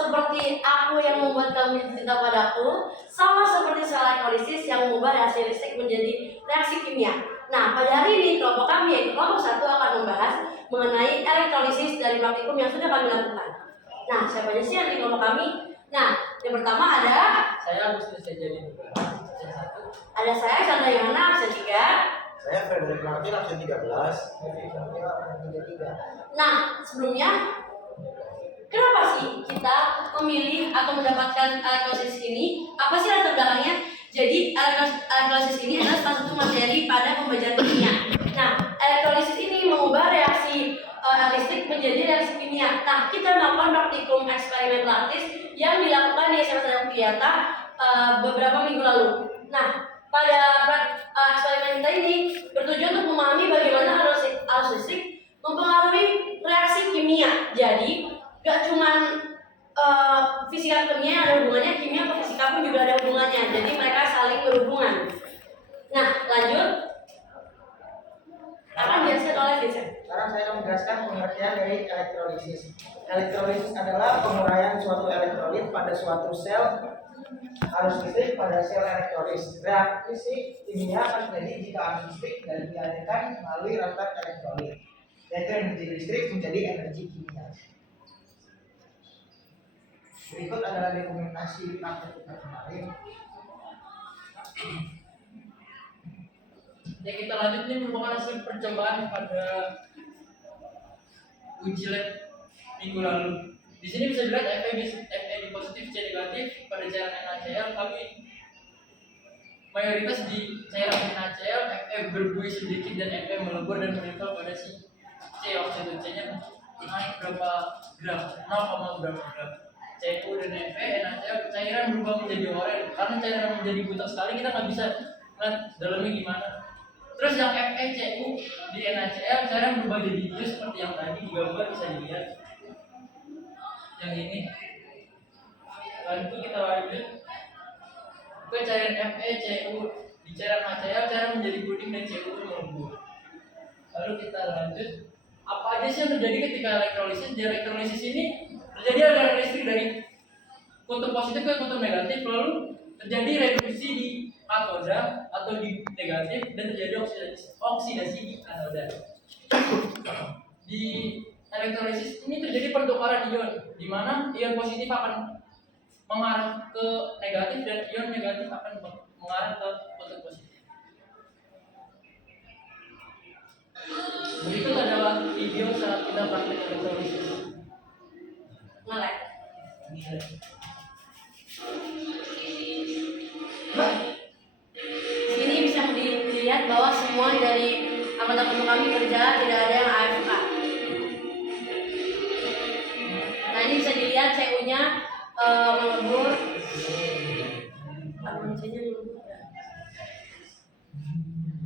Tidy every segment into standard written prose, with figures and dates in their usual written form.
seperti aku yang membuat kamu cinta padaku, sama seperti sel elektrolisis yang mengubah reaksi listrik menjadi reaksi kimia. Nah, pada hari ini kelompok kami yaitu kelompok 1 akan membahas mengenai elektrolisis dari praktikum yang sudah kami lakukan. Nah, siapa aja sih yang di kelompok kami? Nah, yang pertama ada saya Agustus jadi ada saya Chandra Yohana absen 3. Saya Frederick Martin absen 13. Nah, sebelumnya kenapa sih kita memilih atau mendapatkan elektrolisis ini? Apa sih latar belakangnya? Jadi elektrolisis ini adalah salah satu materi pada pembelajaran kimia. Nah, elektrolisis ini mengubah reaksi listrik menjadi reaksi kimia. Nah, kita melakukan praktikum eksperimen praktis yang dilakukan di SMA Sadang Piyata beberapa minggu lalu. Nah, pada eksperimen kita ini bertujuan untuk memahami bagaimana arus listrik mempengaruhi reaksi kimia. Jadi, gak cuman fisika kimia yang ada hubungannya, kimia ke fisika pun juga ada hubungannya. Jadi mereka saling berhubungan. Nah, lanjut. Akan dijelaskan oleh Vincent. Sekarang saya akan menjelaskan pengertian dari elektrolisis. Elektrolisis adalah penguraian suatu elektrolit pada suatu sel arus listrik pada sel elektrolis. Reaksi kimia akan terjadi jika arus listrik dan dialirkan melalui rantai elektrolit, yaitu energi listrik menjadi energi kimia. Berikut adalah dokumentasi praktek kita kemarin. Ya, kita lanjut nih merupakan hasil percobaan pada uji lab minggu lalu. Di sini bisa dilihat Fe positif, C negatif pada cairan NaCl. Kami mayoritas di cairan NaCl, Fe berbuih sedikit dan Fe melebur dan menempel pada si C. Oksigen C-nya naik berapa gram? 0, berapa gram? Cu dan Fe, NaCl cairan berubah menjadi oranye. Karena cairan menjadi buta sekali, kita nggak bisa lihat dalamnya gimana. Terus yang Fe, Cu di NaCl cairan berubah jadi hijau seperti yang tadi di gambar bisa dilihat. Yang ini. Lalu kita lanjut ke cairan Fe, Cu di cairan NaCl cairan menjadi kuning dan Cu melebur. Lalu kita lanjut, apa aja sih yang terjadi ketika elektrolisis? Di elektrolisis ini terjadi aliran listrik dari kutub positif ke kutub negatif, lalu terjadi reduksi di katoda atau di negatif dan terjadi oksidasi di anoda. Di elektrolisis ini terjadi pertukaran ion, di mana ion positif akan mengarah ke negatif dan ion negatif akan mengarah ke kutub positif. Berikut adalah video saat kita praktik elektrolisis. Ngelek. Sini bisa dilihat bahwa semua dari anggota kelompok kami kerja, tidak ada yang AFK. Nah, ini bisa dilihat CU-nya melebur. C-nya melebur.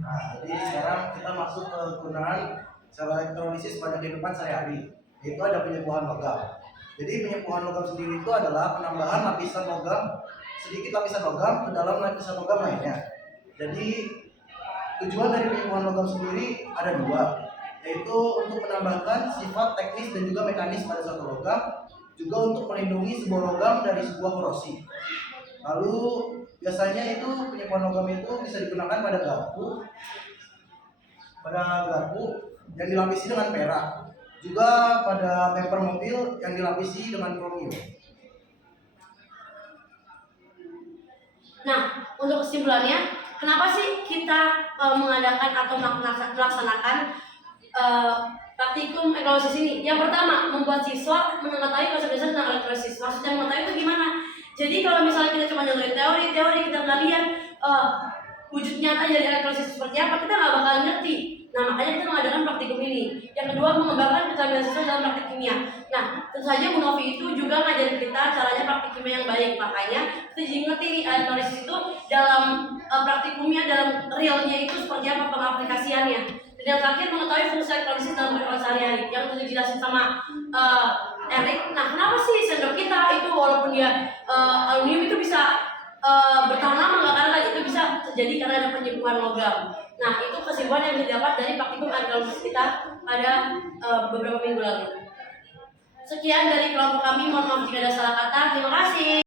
Nah, jadi sekarang kita masuk ke kegunaan sel elektrolisis pada kehidupan sehari-hari, yaitu ada penyembuhan logam. Jadi penyembuhan logam sendiri itu adalah penambahan lapisan logam, sedikit lapisan logam ke dalam lapisan logam lainnya. Jadi tujuan dari penyembuhan logam sendiri ada dua, yaitu untuk menambahkan sifat teknis dan juga mekanis pada suatu logam, juga untuk melindungi sebuah logam dari sebuah korosi. Lalu biasanya itu penyembuhan logam itu bisa digunakan pada garpu yang dilapisi dengan perak, juga pada bumper mobil yang dilapisi dengan kromium. Nah, untuk kesimpulannya, kenapa sih kita mengadakan atau melaksanakan praktikum elektrolisis ini? Yang pertama, membuat siswa mengetahui konsep dasar tentang elektrolisis. Maksudnya mengetahui itu gimana? Jadi kalau misalnya kita cuma dengerin teori kita nggak lihat wujud nyata dari elektrolisis seperti apa, kita nggak bakal ngerti. Nah, makanya kita mengadakan praktikum ini. Yang kedua, mengembangkan keterampilan siswa dalam praktik kimia. Nah, tentu saja Bu Novi itu juga ngajarin kita caranya praktik kimia yang baik. Makanya kita jadi ngerti nih elektrolisis itu dalam praktikumnya, dalam realnya itu seperti apa pengaplikasiannya. Dan yang terakhir, mengetahui fungsi elektrolisis dalam kehidupan sehari-hari. Yang tadi dijelasin sama Erik. Nah, kenapa sih sendok kita itu walaupun dia aluminium itu bisa bertahan lama, nggak karena itu bisa terjadi karena ada penyembuhan logam. Nah, itu kesimpulan yang didapat dari praktikum elektrolisis kita pada beberapa minggu lalu. Sekian dari kelompok kami, mohon maaf jika ada salah kata. Terima kasih.